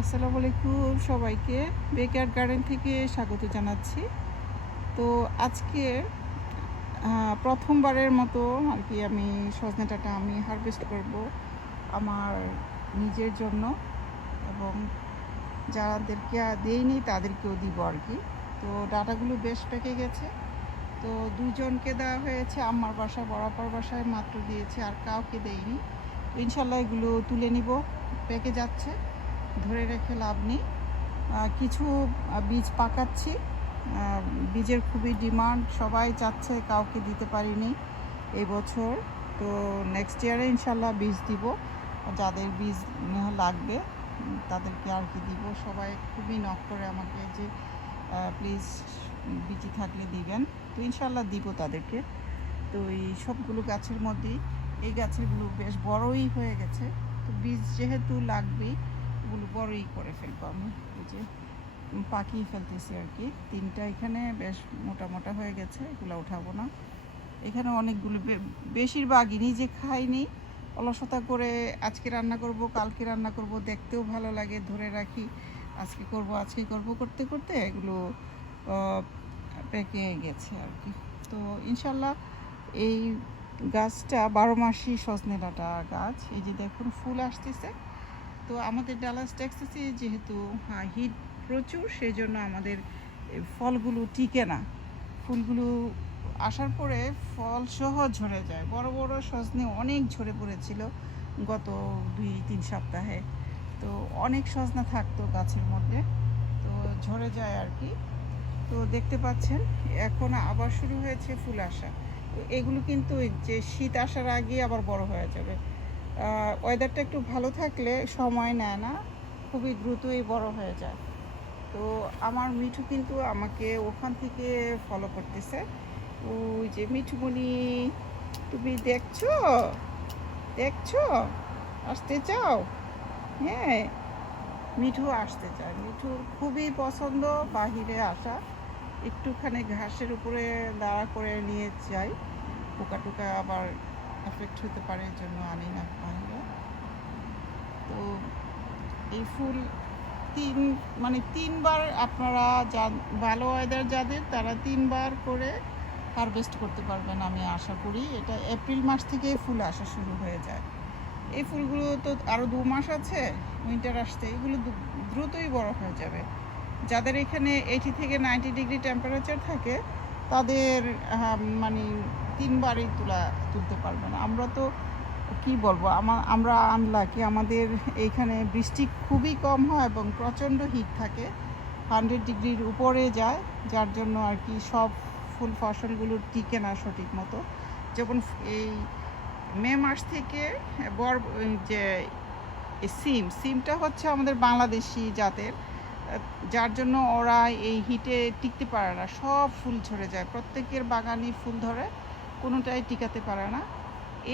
আসসালামু আলাইকুম সবাইকে। বেকার গার্ডেন থেকে স্বাগত জানাচ্ছি। তো আজকে প্রথমবারের মতো আর কি আমি সজনেটাটা আমি হারভেস্ট করব আমার নিজের জন্য এবং যাদেরকে দেইনি তাদেরকেও দিব আর কি। তো ডাটাগুলো বেশ পেকে গেছে। তো দুজনকে দেওয়া হয়েছে আমার বাসায় বরাবর বাসায় মাত্র দিয়েছে আর কাউকে দেইনি। তো ইনশাল্লাহ এগুলো তুলে নিব। পেকে যাচ্ছে। ধরে রেখে লাভ নেই। কিছু বীজ পাকাচ্ছি। বীজের খুবই ডিমান্ড। সবাই চাচ্ছে, কাউকে দিতে পারিনি এই বছর তো নেক্সট ইয়ারে ইনশাল্লাহ বীজ দিব। যাদের বীজ লাগবে, তাদেরকে আর কি দিব। সবাই খুবই নক করে আমাকে যে প্লিজ বীজি থাকলে দিবেন। তো ইনশাল্লাহ দিব তাদেরকে। তো এই সবগুলো গাছের মধ্যেই, এই গাছেরগুলো বেশ বড়ই হয়ে গেছে। তো বীজ যেহেতু লাগবেই ওগুলো বড়ই করে ফেলব আমি। এই যে পাকিয়ে ফেলতেছি আর কি। তিনটা এখানে বেশ মোটা মোটা হয়ে গেছে, এগুলো উঠাবো না। এখানে অনেকগুলো বেশিরভাগই নিজে খাইনি। অলসতা করে আজকে রান্না করব, কালকে রান্না করব, দেখতেও ভালো লাগে, ধরে রাখি। আজকে করব আজকে করব করতে করতে এগুলো পেকে গেছে আর কি। তো ইনশাল্লাহ এই গাছটা বারো মাসি সজনে ডাঁটা গাছ, এই যে দেখুন ফুল আসতেছে। তো আমাদের ডালাস টেক্সাসে যেহেতু হিট প্রচুর সেই জন্য আমাদের ফলগুলো টিকে না। ফুলগুলো আসার পরে ফল সহ ঝরে যায়। বড় বড় সজনে অনেক ঝরে পড়েছিল গত দুই, তিন সপ্তাহে। তো অনেক সজনা থাকতো গাছের মধ্যে, তো ঝরে যায় আর কি। তো দেখতে পাচ্ছেন, এখন আবার শুরু হয়েছে ফুল আসা। তো এগুলো কিন্তু যে শীত আসার আগে আবার বড় হয়ে যাবে। ওয়েদারটা একটু ভালো থাকলে সময় নেয় না, খুবই দ্রুতই বড় হয়ে যায়। তো আমার মিঠু কিন্তু আমাকে ওখান থেকে ফলো করতেছে। ওই যে মিঠুমণি, তুমি দেখছ? দেখছ? আসতে চাও? হ্যাঁ মিঠু আসতে চায়। মিঠুর খুবই পছন্দ, বাহিরে আসা। একটুখানি ঘাসের উপরে দাঁড়া করে নিয়ে যাই। পোকা টোকা আবার এফেক্ট হতে পারে এর জন্য আনি না বাহিরে তো এই ফুল তিন মানে তিনবার আপনারা যা ভালো ওয়েদার যাদের, তারা তিনবার করে হারভেস্ট করতে পারবেন আমি আশা করি। এটা এপ্রিল মাস থেকে ফুল আসা শুরু হয়ে যায়। এই ফুলগুলো তো আরও দু মাস আছে উইন্টার আসতে এগুলো দ্রুতই বড় হয়ে যাবে। যাদের এখানে এইটি থেকে নাইনটি ডিগ্রি টেম্পারেচার থাকে তাদের আহ, মানে তিনবারই তুলা তুলতে পারবে না। আমরা তো কি বলব আমা- আমরা আনলাকি আমাদের এইখানে বৃষ্টি খুবই কম হয় এবং প্রচণ্ড হিট থাকে। হান্ড্রেড ডিগ্রির উপরে যায় যার জন্য আর কি সব ফুল ফসলগুলো টিকে না সঠিক মতো। যেমন এই মে মাস থেকে বর যে সিম সিমটা হচ্ছে আমাদের বাংলাদেশি জাতের। যার জন্য ওরা এই হিটে টিকতে পারে না। সব ফুল ঝরে যায়। প্রত্যেকের বাগানে ফুল ধরে, কোনোটাই টিকাতে পারে না।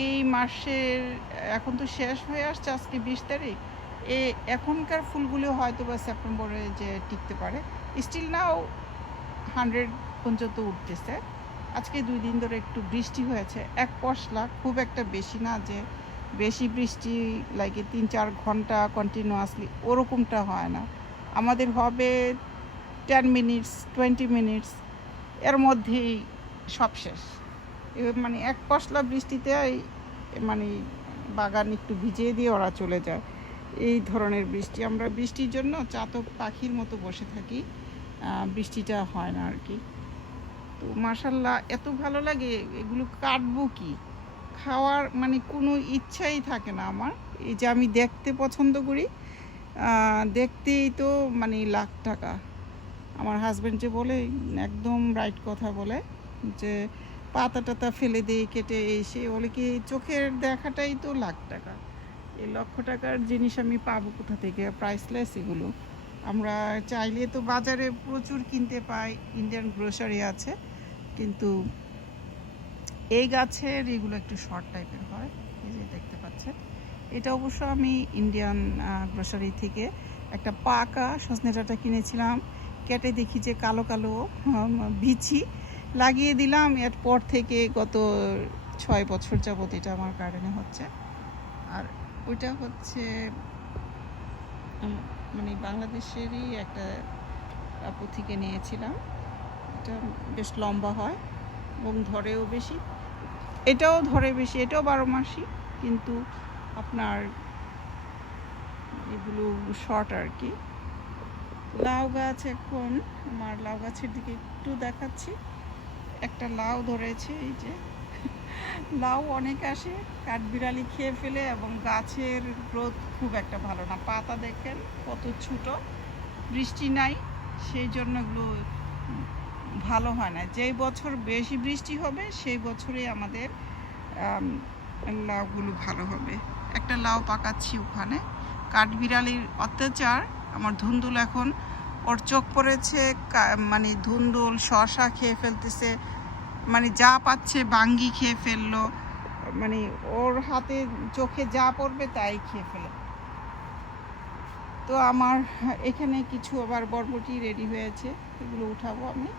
এই মাসের, এখন তো শেষ হয়ে আসছে, আজকে বিশ তারিখ। এ, এখনকার ফুলগুলো হয়তো বা সেপ্টেম্বরে যে টিকতে পারে। স্টিল নাও হান্ড্রেড পর্যন্ত উঠতেছে। আজকে দুই দিন ধরে একটু বৃষ্টি হয়েছে। এক পশলা, খুব একটা বেশি না যে বেশি বৃষ্টি লাগে তিন চার ঘণ্টা কন্টিনিউয়াসলি ওরকমটা হয় না। আমাদের হবে টেন মিনিটস টোয়েন্টি মিনিটস এর মধ্যেই সব শেষ। মানে এক পশলা বৃষ্টিতে মানে বাগান একটু ভিজিয়ে দিয়ে ওরা চলে যায়। এই ধরনের বৃষ্টি। আমরা বৃষ্টির জন্য চাতক পাখির মতো বসে থাকি। বৃষ্টিটা হয় না আর কি তো মার্শাল্লাহ এত ভালো লাগে। এগুলো কাটবো কি? খাওয়ার মানে কোনো ইচ্ছাই থাকে না আমার। এই যে আমি দেখতে পছন্দ করি দেখতেই তো মানে লাখ টাকা। আমার হাজব্যান্ড যে বলে, একদম রাইট কথা বলে, যে পাতা টাতা ফেলে দিয়ে কেটে এসে বলে কি, চোখের দেখাটাই তো লাখ টাকা। এই লক্ষ টাকার জিনিস আমি পাবো কোথা থেকে? প্রাইসলেস এগুলো। আমরা চাইলে তো বাজারে প্রচুর কিনতে পাই ইন্ডিয়ান গ্রোসারি আছে, কিন্তু এই গাছের এগুলো একটু শর্ট টাইপের হয়, এই যে দেখতে পাচ্ছেন। এটা অবশ্য আমি ইন্ডিয়ান গ্রোসারি থেকে একটা পাকা সজনে কিনেছিলাম। কেটে দেখি যে কালো কালো বিচি। লাগিয়ে দিলাম, এরপর থেকে গত ছয় বছর যাবত এটা আমার গার্ডেনে হচ্ছে। আর ওইটা হচ্ছে মানে বাংলাদেশেরই একটা আপু থেকে নিয়েছিলাম। এটা বেশ লম্বা হয় এবং ধরেও বেশি। এটাও ধরে বেশি, এটাও বারো মাসই কিন্তু আপনার এগুলো শর্ট আর কি। লাউ গাছ এখন আমার লাউ গাছের দিকে একটু দেখাচ্ছি। একটা লাউ ধরেছে এই যে। লাউ অনেক আসে কাঠবিড়ালি খেয়ে ফেলে এবং গাছের গ্রোথ খুব একটা ভালো না। পাতা দেখেন কত ছোট বৃষ্টি নাই সেই জন্য এগুলো ভালো হয় না। যেই বছর বেশি বৃষ্টি হবে সেই বছরে আমাদের আম, লাউগুলো ভালো হবে। একটা লাউ পাকাচ্ছি ওখানে। কাঠবিড়ালির অত্যাচার। আমার ধুন্দুল এখন ওর চোখ পড়েছে মানে ধুন্দুল, শশা খেয়ে ফেলতেছে। মানে যা পাচ্ছে বাঙ্গি খেয়ে ফেলল। মানে ওর হাতে চোখে যা পড়বে তাই খেয়ে ফেলে। তো আমার এখানে কিছু আবার বরবটি রেডি হয়েছে। এগুলো উঠাবো আমি।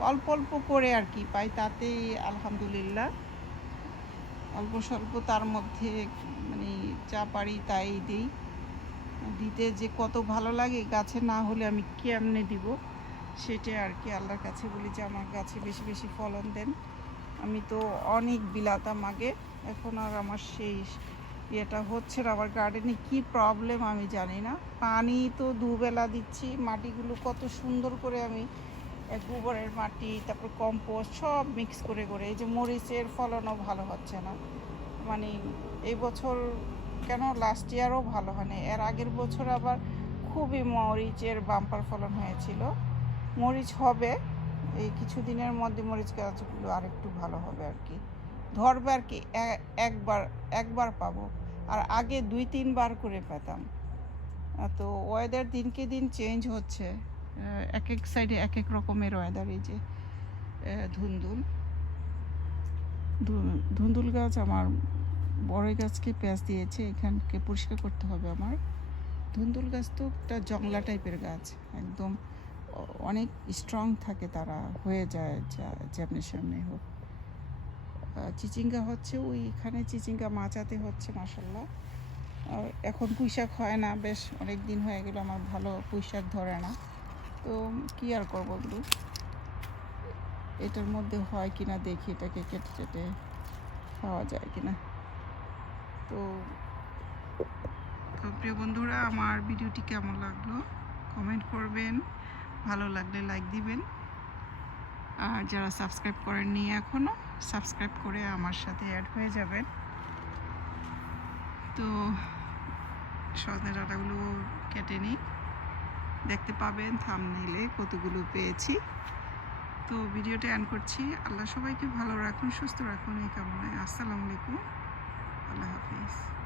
অল্প অল্প করে আর কি পাই তাতেই আলহামদুলিল্লাহ। অল্প স্বল্প তার মধ্যে মানে যা পারি তাই দিই। দিতে যে কত ভালো লাগে গাছে না হলে আমি কেমনে দিব? সেটা আর কি আল্লাহর কাছে বলি যে আমার গাছে বেশি বেশি ফলন দেন। আমি তো অনেক বিলাতাম আগে, এখন আর আমার সেই ইয়েটা হচ্ছে না। আমার গার্ডেনে কি প্রবলেম আমি জানি না। পানি তো দুবেলা দিচ্ছি, মাটিগুলো কত সুন্দর করে আমি গোবরের মাটি, তারপর কম্পোস্ট সব মিক্স করে করে এই যে মরিচের ফলনও ভালো হচ্ছে না। মানে এই বছর কেন লাস্ট ইয়ারও ভালো হয়নি, এর আগের বছর আবার খুবই মরিচের বাম্পার ফলন হয়েছিল। মরিচ হবে, এই কিছুদিনের মধ্যে মরিচ গাছগুলো আরেকটু ভালো হবে আর কি। ধরবে আর কি একবার একবার পাবো। আর আগে দুই, তিনবার করে পেতাম। তো ওয়েদার দিনকে দিন চেঞ্জ হচ্ছে। এক এক সাইডে এক এক রকমের ওয়েদার এই যে ধুন্দুল। ধুন্দুল গাছ আমার বড় গাছকে পেঁয়াজ দিয়েছে, এখানকে পরিষ্কার করতে হবে আমার। ধুন্দুল গাছ তো একটা জংলা টাইপের গাছ, একদম অনেক স্ট্রং থাকে তারা, হয়ে যায় যেমনি সামনে হোক। চিচিঙ্গা হচ্ছে ওইখানে চিচিঙ্গা মাচাতে হচ্ছে মাসাল্লাহ আর এখন পুঁইশাক হয় না, বেশ অনেক দিন হয়ে গেল, আমার ভালো পুঁইশাক ধরে না। তো কি আর করব এগুলো এটার মধ্যে হয় কি না দেখি, এটাকে কেটে কেটে খাওয়া যায় কিনা। তো তো প্রিয় বন্ধুরা, আমার ভিডিওটি কেমন লাগল? কমেন্ট করবেন। ভালো লাগলে লাইক দিবেন। আর যারা সাবস্ক্রাইব করেননি এখনও সাবস্ক্রাইব করে আমার সাথে অ্যাড হয়ে যাবেন। তো সজনে ডাটাগুলো কেটে নিই। দেখতে পাবেন থামনেলে কতগুলো পেয়েছি। তো ভিডিওটা অ্যান করছি। আল্লাহ সবাইকে ভালো রাখুন, সুস্থ রাখুন, এই কামনায়। আসসালামু আলাইকুম। আল্লাহ হাফিজ।